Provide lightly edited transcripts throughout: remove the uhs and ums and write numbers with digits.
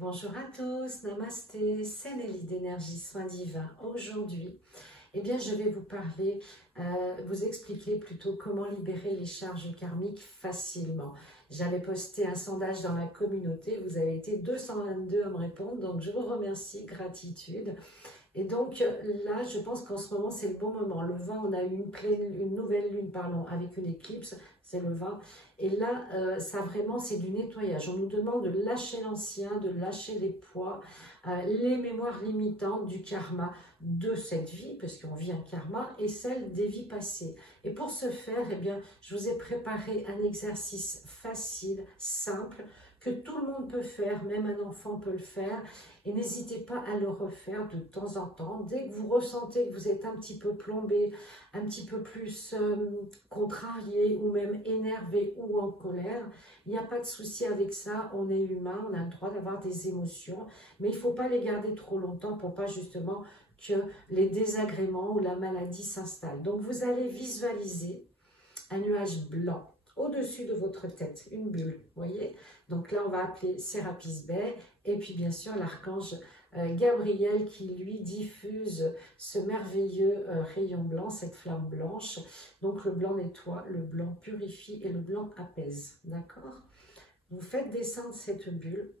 Bonjour à tous, namasté, c'est Nelly d'énergie soins divins. Aujourd'hui, je vais vous parler, vous expliquer plutôt comment libérer les charges karmiques facilement. J'avais posté un sondage dans la communauté, vous avez été 222 à me répondre, donc je vous remercie, gratitude. Et donc là, je pense qu'en ce moment, c'est le bon moment. Le 20, on a eu une nouvelle lune, pardon, avec une éclipse, c'est le 20. Et là, ça vraiment, c'est du nettoyage. On nous demande de lâcher l'ancien, de lâcher les poids, les mémoires limitantes du karma de cette vie, parce qu'on vit un karma, et celle des vies passées. Et pour ce faire, je vous ai préparé un exercice facile, simple, que tout le monde peut faire, même un enfant peut le faire. Et n'hésitez pas à le refaire de temps en temps. Dès que vous ressentez que vous êtes un petit peu plombé, un petit peu plus contrarié ou même énervé ou en colère, il n'y a pas de souci avec ça. On est humain, on a le droit d'avoir des émotions, mais il ne faut pas les garder trop longtemps pour pas justement que les désagréments ou la maladie s'installent. Donc vous allez visualiser un nuage blanc au-dessus de votre tête, une bulle, voyez. Donc là, on va appeler Sérapis Bey, et puis bien sûr l'archange Gabriel qui lui diffuse ce merveilleux rayon blanc, cette flamme blanche. Donc le blanc nettoie, le blanc purifie et le blanc apaise, d'accord? Vous faites descendre cette bulle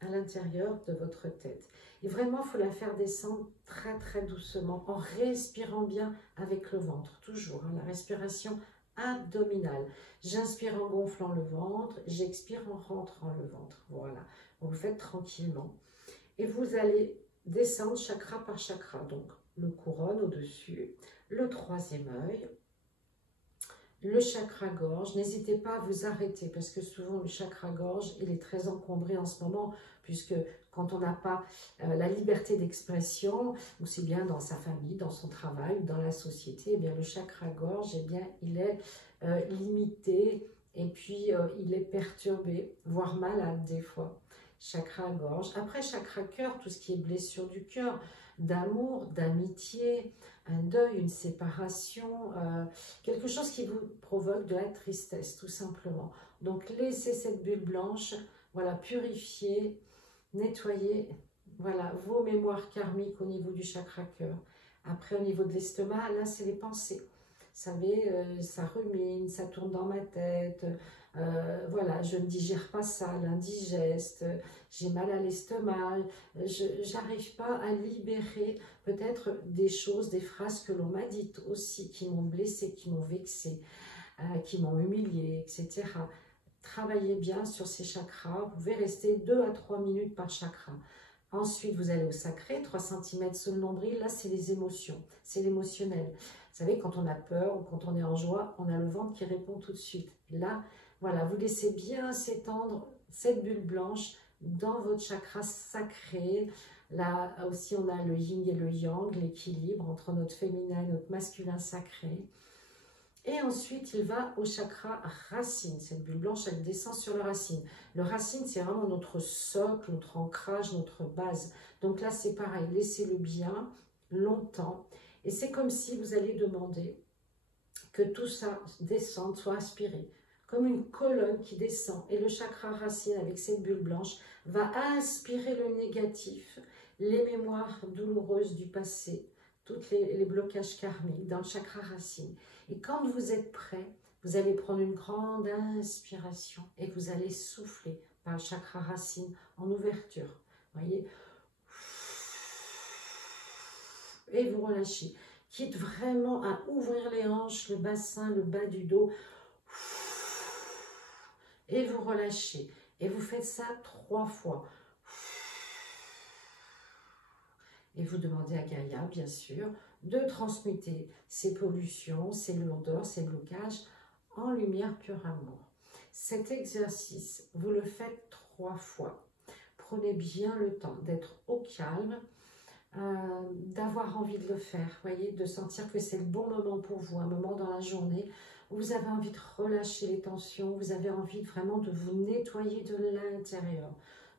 à l'intérieur de votre tête. Et vraiment, il faut la faire descendre très très doucement, en respirant bien avec le ventre, toujours, hein, la respiration abdominale. J'inspire en gonflant le ventre, j'expire en rentrant le ventre. Voilà, vous le faites tranquillement. Et vous allez descendre chakra par chakra. Donc, le couronne au-dessus, le troisième œil, le chakra-gorge. N'hésitez pas à vous arrêter parce que souvent le chakra-gorge, il est très encombré en ce moment puisque quand on n'a pas la liberté d'expression, aussi bien dans sa famille, dans son travail, dans la société, eh bien le chakra-gorge, il est limité et puis il est perturbé, voire malade des fois. Chakra-gorge. Après, chakra-cœur, tout ce qui est blessure du cœur, d'amour, d'amitié, un deuil, une séparation, quelque chose qui vous provoque de la tristesse, tout simplement. Donc, laissez cette bulle blanche, voilà, purifier, nettoyer, voilà, vos mémoires karmiques au niveau du chakra-cœur. Après, au niveau de l'estomac, là, c'est les pensées. Vous savez, ça rumine, ça tourne dans ma tête, voilà, je ne digère pas ça, l'indigeste, j'ai mal à l'estomac, je n'arrive pas à libérer peut-être des choses, des phrases que l'on m'a dites aussi, qui m'ont blessée, qui m'ont vexée, qui m'ont humiliée, etc. Travaillez bien sur ces chakras, vous pouvez rester 2 à 3 minutes par chakra. Ensuite, vous allez au sacré, 3 cm sous le nombril, là c'est les émotions, c'est l'émotionnel. Vous savez, quand on a peur ou quand on est en joie, on a le ventre qui répond tout de suite. Là, voilà, vous laissez bien s'étendre cette bulle blanche dans votre chakra sacré. Là aussi, on a le yin et le yang, l'équilibre entre notre féminin et notre masculin sacré. Et ensuite, il va au chakra racine. Cette bulle blanche, elle descend sur le racine. Le racine, c'est vraiment notre socle, notre ancrage, notre base. Donc là, c'est pareil, laissez-le bien longtemps. Et c'est comme si vous alliez demander que tout ça descende, soit aspiré, comme une colonne qui descend. Et le chakra racine, avec cette bulle blanche, va aspirer le négatif, les mémoires douloureuses du passé, tous les blocages karmiques dans le chakra racine. Et quand vous êtes prêt, vous allez prendre une grande inspiration et vous allez souffler par le chakra racine en ouverture. Voyez, et vous relâchez. Quitte vraiment à ouvrir les hanches, le bassin, le bas du dos. Et vous relâchez. Et vous faites ça 3 fois. Et vous demandez à Gaïa, bien sûr, de transmuter ces pollutions, ces lourdeurs, ces blocages en lumière pure amour. Cet exercice, vous le faites 3 fois. Prenez bien le temps d'être au calme, d'avoir envie de le faire, voyez, de sentir que c'est le bon moment pour vous, un moment dans la journée où vous avez envie de relâcher les tensions, vous avez envie vraiment de vous nettoyer de l'intérieur.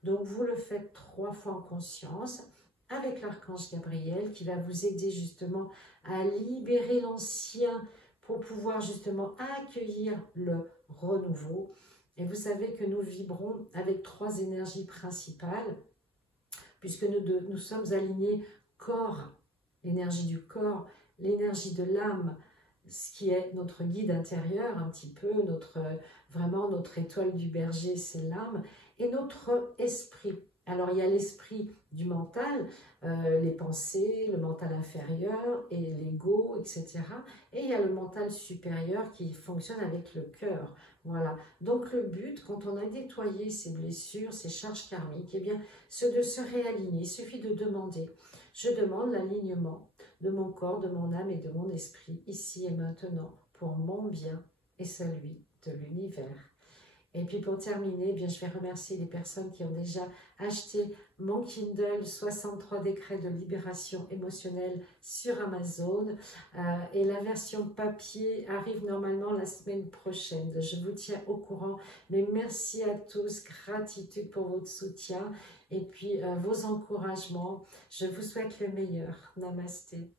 Donc vous le faites 3 fois en conscience, avec l'archange Gabriel qui va vous aider justement à libérer l'ancien pour pouvoir justement accueillir le renouveau. Et vous savez que nous vibrons avec 3 énergies principales, puisque nous sommes alignés corps, l'énergie du corps, l'énergie de l'âme, ce qui est notre guide intérieur un petit peu, vraiment notre étoile du berger, c'est l'âme, et notre esprit. Alors il y a l'esprit du mental, les pensées, le mental inférieur et l'ego, etc. Et il y a le mental supérieur qui fonctionne avec le cœur. Voilà. Donc le but, quand on a nettoyé ces blessures, ces charges karmiques, eh bien, c'est de se réaligner. Il suffit de demander. Je demande l'alignement de mon corps, de mon âme et de mon esprit, ici et maintenant, pour mon bien et celui de l'univers. Et puis pour terminer, eh bien, je vais remercier les personnes qui ont déjà acheté mon Kindle 63 décrets de libération émotionnelle sur Amazon. Et la version papier arrive normalement la semaine prochaine. Je vous tiens au courant. Mais merci à tous, gratitude pour votre soutien et puis vos encouragements. Je vous souhaite le meilleur. Namasté.